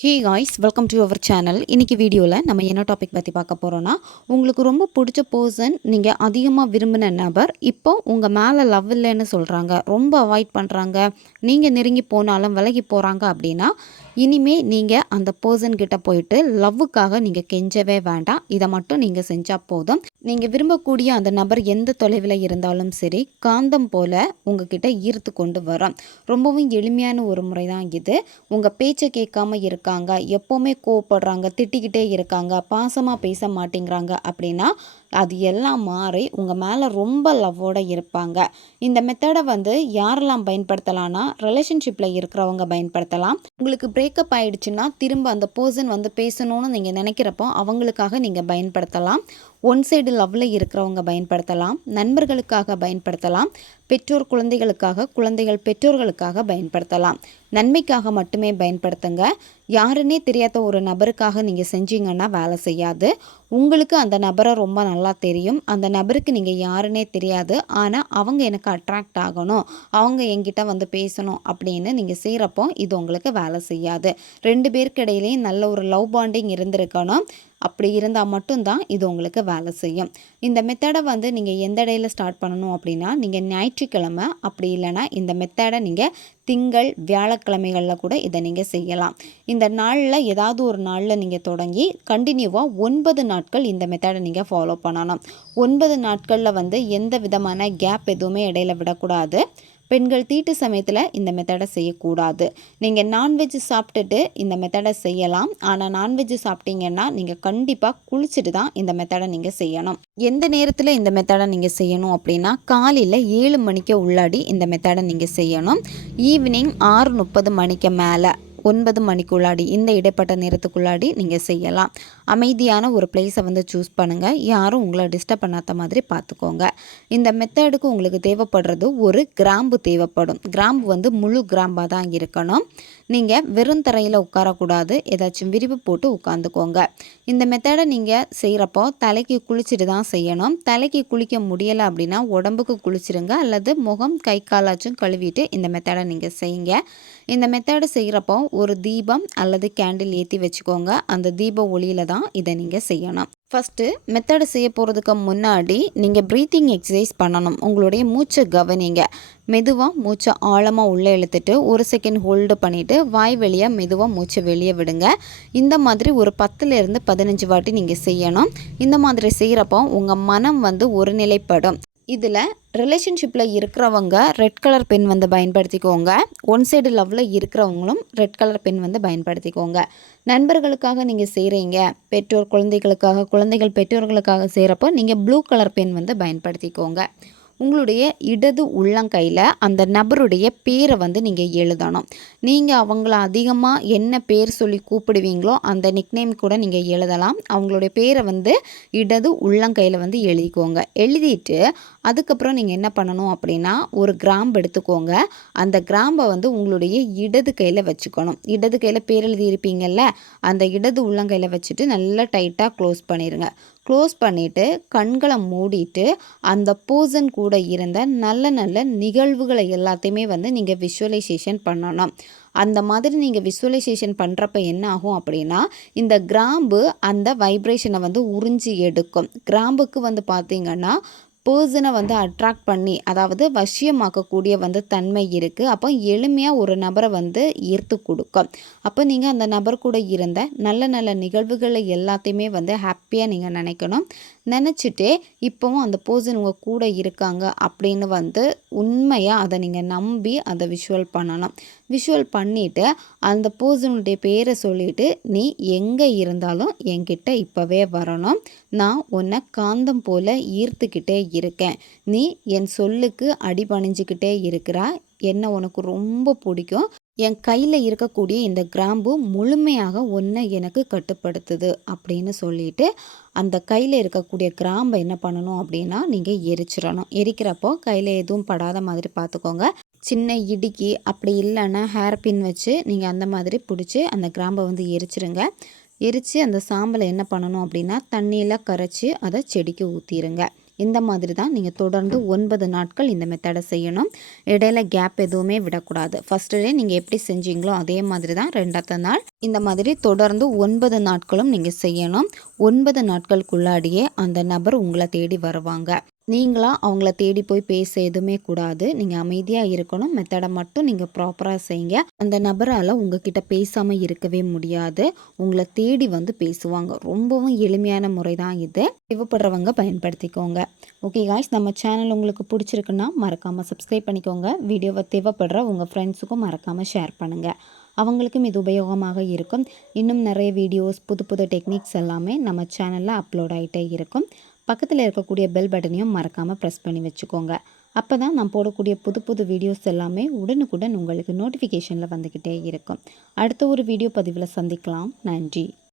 Hey guys welcome to our channel இன்றைக்கி வீடியோவில் நம்ம என்ன டாபிக் பற்றி பார்க்க போகிறோன்னா உங்களுக்கு ரொம்ப பிடிச்ச பர்சன் நீங்கள் அதிகமாக விரும்பின நபர் இப்போ உங்கள் மேலே லவ் இல்லைன்னு சொல்கிறாங்க ரொம்ப அவாய்ட் பண்ணுறாங்க நீங்கள் நெருங்கி போனாலும் விலகி போகிறாங்க அப்படின்னா இனிமே நீங்கள் அந்த பர்சன் கிட்ட போயிட்டு லவ்வுக்காக நீங்கள் கெஞ்சவே வேண்டாம். இதை மட்டும் நீங்கள் செஞ்சால் போதும். நீங்கள் விரும்பக்கூடிய அந்த நபர் எந்த தொலைவில் இருந்தாலும் சரி காந்தம் போல் உங்ககிட்ட ஈர்த்து கொண்டு வரும். ரொம்பவும் எளிமையான ஒரு முறை தான் இது. உங்கள் பேச்சை கேட்காம இருக்காங்க எப்போவுமே கோவப்படுறாங்க திட்டிக்கிட்டே இருக்காங்க பாசமாக பேச மாட்டேங்கிறாங்க அப்படின்னா அது எல்லாம் மாறி உங்கள் மேலே ரொம்ப லவ்வோட இருப்பாங்க. இந்த மெத்தடை வந்து யாரெல்லாம் பயன்படுத்தலாம்னா ரிலேஷன்ஷிப்பில் இருக்கிறவங்க பயன்படுத்தலாம். உங்களுக்கு பிரேக்கப் ஆயிடுச்சுன்னா திரும்ப அந்த பர்சன் வந்து பேசணும்னு நீங்கள் நினைக்கிறப்போ அவங்களுக்காக நீங்கள் பயன்படுத்தலாம். ஒன் சைடு லவ்வில் இருக்கிறவங்க பயன்படுத்தலாம் நண்பர்களுக்காக பயன்படுத்தலாம் பெற்றோர் குழந்தைகளுக்காக குழந்தைகள் பெற்றோர்களுக்காக பயன்படுத்தலாம். நன்மைக்காக மட்டுமே பயன்படுத்துங்க. யாருன்னே தெரியாத ஒரு நபருக்காக நீங்கள் செஞ்சீங்கன்னா வேலை செய்யாது. உங்களுக்கு அந்த நபரை ரொம்ப நல்லா தெரியும். அந்த நபருக்கு நீங்கள் யாருன்னே தெரியாது. ஆனால் அவங்க எனக்கு அட்ராக்ட் ஆகணும். அவங்க என்கிட்ட வந்து பேசணும் அப்படின்னு நீங்கள் செய்கிறப்போ இது உங்களுக்கு வேலை செய்யாது. ரெண்டு பேருக்கு இடையிலையும் நல்ல ஒரு லவ் பாண்டிங் இருந்திருக்கணும். அப்படி இருந்தால் மட்டும்தான் இது உங்களுக்கு வேலை செய்யும். இந்த மெத்தடை வந்து நீங்கள் எந்த இடையில ஸ்டார்ட் பண்ணணும் அப்படின்னா நீங்கள் ஞாயிற்றுக்கிழமை அப்படி இல்லைன்னா இந்த மெத்தடை நீங்கள் திங்கள் வியாழக்கிழமைகளில் கூட இதை நீங்கள் செய்யலாம். இந்த நாளில் ஏதாவது ஒரு நாளில் நீங்கள் தொடங்கி கண்டினியூவாக ஒன்பது நாட்கள் இந்த மெத்தடை நீங்கள் ஃபாலோ பண்ணணும். ஒன்பது நாட்களில் வந்து எந்த விதமான கேப் எதுவுமே இடையில விடக்கூடாது. பெண்கள் தீட்டு சமயத்தில் இந்த மெத்தடை செய்யக்கூடாது. நீங்கள் நான்வெஜ் சாப்பிட்டுட்டு இந்த மெத்தடை செய்யலாம். ஆனால் நான்வெஜ் சாப்பிட்டீங்கன்னா நீங்கள் கண்டிப்பாக குளிச்சுட்டு தான் இந்த மெத்தடை நீங்கள் செய்யணும். எந்த நேரத்தில் இந்த மெத்தடை நீங்கள் செய்யணும் அப்படின்னா காலையில் ஏழு மணிக்கு உள்ளாடி இந்த மெத்தடை நீங்கள் செய்யணும். ஈவினிங் ஆறு முப்பது மணிக்கு மேலே ஒன்பது மணிக்குள்ளாடி இந்த இடைப்பட்ட நேரத்துக்குள்ளாடி நீங்கள் செய்யலாம். அமைதியான ஒரு பிளேஸை வந்து சூஸ் பண்ணுங்கள் யாரும் உங்களை டிஸ்டர்ப் பண்ணாத மாதிரி பார்த்துக்கோங்க. இந்த மெத்தடுக்கு உங்களுக்கு தேவைப்படுறது ஒரு கிராம்பு தேவைப்படும். கிராம்பு வந்து முழு கிராம்பாக தான் இருக்கணும். நீங்கள் வெறும் தரையில் உட்காரக்கூடாது. ஏதாச்சும் விரிவு போட்டு உட்காந்துக்கோங்க இந்த மெத்தடை நீங்கள் செய்கிறப்போ தலைக்கு குளிச்சுட்டு தான் செய்யணும். தலைக்கு குளிக்க முடியலை அப்படின்னா உடம்புக்கு குளிச்சிருங்க. அல்லது முகம் கை காலாச்சும் கழுவிட்டு இந்த மெத்தடை நீங்கள் செய்யுங்க. இந்த மெத்தடை செய்கிறப்போ ஒரு தீபம் அல்லது கேண்டில் ஏற்றி வச்சுக்கோங்க. அந்த தீப ஒளியில் தான் இதை நீங்கள் செய்யணும். ஃபஸ்ட்டு மெத்தடு செய்ய போகிறதுக்கு முன்னாடி நீங்கள் ப்ரீத்திங் எக்ஸசைஸ் பண்ணணும். உங்களுடைய மூச்சை கவனிங்க. மெதுவாக மூச்சை ஆழமாக உள்ளே இழுத்துட்டு ஒரு செகண்ட் ஹோல்டு பண்ணிவிட்டு வாய் வெளியாக மெதுவாக மூச்சை வெளியே விடுங்க. இந்த மாதிரி ஒரு பத்துலேருந்து பதினஞ்சு வாட்டி நீங்கள் செய்யணும். இந்த மாதிரி செய்கிறப்போ உங்கள் மனம் வந்து ஒருநிலைப்படும். இதில் ரிலேஷன்ஷிப்பில் இருக்கிறவங்க ரெட் கலர் பென் வந்து பயன்படுத்திக்கோங்க. ஒன் சைடு லவ்வில் இருக்கிறவங்களும் ரெட் கலர் பென் வந்து பயன்படுத்திக்கோங்க. நண்பர்களுக்காக நீங்கள் செய்கிறீங்க பெற்றோர் குழந்தைகளுக்காக குழந்தைகள் பெற்றோர்களுக்காக செய்கிறப்போ நீங்கள் ப்ளூ கலர் பென் வந்து பயன்படுத்திக்கோங்க. உங்களுடைய இடது உள்ளங்கையில் அந்த நபருடைய பேரை வந்து நீங்கள் எழுதணும். நீங்கள் அவங்கள அதிகமாக என்ன பேர் சொல்லி கூப்பிடுவீங்களோ அந்த நிக்நேம் கூட நீங்கள் எழுதலாம். அவங்களுடைய பேரை வந்து இடது உள்ளங்கையில் வந்து எழுதிக்கோங்க. எழுதிட்டு அதுக்கப்புறம் நீங்கள் என்ன பண்ணணும் அப்படின்னா ஒரு கிராம்பு எடுத்துக்கோங்க. அந்த கிராம்பை வந்து உங்களுடைய இடது கையில் வச்சுக்கணும். இடது கையில் பேர் எழுதியிருப்பீங்கல்ல அந்த இடது உள்ளங்கையில் வச்சுட்டு நல்லா டைட்டாக க்ளோஸ் பண்ணிடுங்க க்ளோஸ் பண்ணிவிட்டு கண்களை மூடிட்டு அந்த பர்சன் கூட இருந்த நல்ல நல்ல நிகழ்வுகளை எல்லாத்தையுமே வந்து நீங்கள் விஷுவலைசேஷன் பண்ணணும். அந்த மாதிரி நீங்கள் விஷுவலைசேஷன் பண்ணுறப்ப என்ன ஆகும் அப்படின்னா இந்த கிராம்பு அந்த வைப்ரேஷனை வந்து உறிஞ்சி எடுக்கும். கிராம்புக்கு வந்து பார்த்திங்கன்னா பர்சனை வந்து அட்ராக்ட் பண்ணி அதாவது வசியமாக்கக்கூடிய வந்து தன்மை இருக்குது அப்போ எளிமையாக ஒரு நபரை வந்து ஈர்த்து கொடுக்கும். அப்போ நீங்கள் அந்த நபர் கூட இருந்த நல்ல நல்ல நிகழ்வுகளை எல்லாத்தையுமே வந்து ஹாப்பியாக நீங்கள் நினைக்கணும். நினச்சிட்டே இப்போவும் அந்த பர்சன் உங்கள் கூட இருக்காங்க அப்படின்னு வந்து உண்மையாக அதை நீங்கள் நம்பி அதை விஷுவல் பண்ணணும். விஷுவல் பண்ணிவிட்டு அந்த பர்சனுடைய பேரை சொல்லிவிட்டு நீ எங்கே இருந்தாலும் என்கிட்ட இப்போவே வரணும். நான் உன்னை காந்தம் போல் ஈர்த்துக்கிட்டே இருக்கேன். நீ என் சொல்லுக்கு அடிபணிஞ்சிக்கிட்டே இருக்கிறா என்ன உனக்கு ரொம்ப பிடிக்கும்? என் கையில் இருக்கக்கூடிய இந்த கிராம்பு முழுமையாக ஒன்றை எனக்கு கட்டுப்படுத்துது அப்படின்னு சொல்லிட்டு அந்த கையில் இருக்கக்கூடிய கிராம்பை என்ன பண்ணணும் அப்படின்னா நீங்கள் எரிச்சிடணும். எரிக்கிறப்போ கையில் எதுவும் படாத மாதிரி பார்த்துக்கோங்க சின்ன இடுக்கி அப்படி இல்லைன்னா ஹேர் பின் வச்சு நீங்கள் அந்த மாதிரி பிடிச்சி அந்த கிராம்பை வந்து எரிச்சிருங்க. எரித்து அந்த சாம்பலை என்ன பண்ணணும் அப்படின்னா தண்ணியில் கரைச்சி அதை செடிக்கு ஊற்றிடுங்க இந்த மாதிரி தான் நீங்கள் தொடர்ந்து ஒன்பது நாட்கள் இந்த மெத்தடை செய்யணும். இடையில கேப் எதுவுமே விடக்கூடாது. ஃபஸ்ட்டு டே நீங்கள் எப்படி செஞ்சீங்களோ அதே மாதிரி தான் ரெண்டாவது நாள். இந்த மாதிரி தொடர்ந்து ஒன்பது நாட்களும் நீங்கள் செய்யணும். ஒன்பது நாட்களுக்குள்ளாடியே அந்த நபர் உங்களை தேடி வருவாங்க. நீங்களாக அவங்கள தேடி போய் பேச எதுவுமே கூடாது. நீங்கள் அமைதியாக இருக்கணும். மெத்தடை மட்டும் நீங்கள் ப்ராப்பராக செய்யுங்க அந்த நபரால் உங்ககிட்ட பேசாமல் இருக்கவே முடியாது. உங்களை தேடி வந்து பேசுவாங்க. ரொம்பவும் எளிமையான முறை தான் இது. தேவைப்படுறவங்க பயன்படுத்திக்கோங்க. ஓகே காய்ஸ் நம்ம சேனல் உங்களுக்கு பிடிச்சிருக்குன்னா மறக்காமல் சப்ஸ்கிரைப் பண்ணிக்கோங்க. வீடியோவை தேவைப்படுற உங்கள் ஃப்ரெண்ட்ஸுக்கும் மறக்காமல் ஷேர் பண்ணுங்கள் அவங்களுக்கும் இது உபயோகமாக இருக்கும். இன்னும் நிறைய வீடியோஸ் புது புது டெக்னிக்ஸ் எல்லாமே நம்ம சேனலில் அப்லோட் ஆகிட்டே இருக்கும். பக்கத்தில் இருக்கக்கூடிய பெல் பட்டனையும் மறக்காமல் ப்ரெஸ் பண்ணி வச்சுக்கோங்க. அப்போ தான் நான் போடக்கூடிய புது புது வீடியோஸ் எல்லாமே உடனுக்குடன் உங்களுக்கு நோட்டிஃபிகேஷனில் வந்துக்கிட்டே இருக்கும். அடுத்த ஒரு வீடியோ பதிவில் சந்திக்கலாம். நன்றி.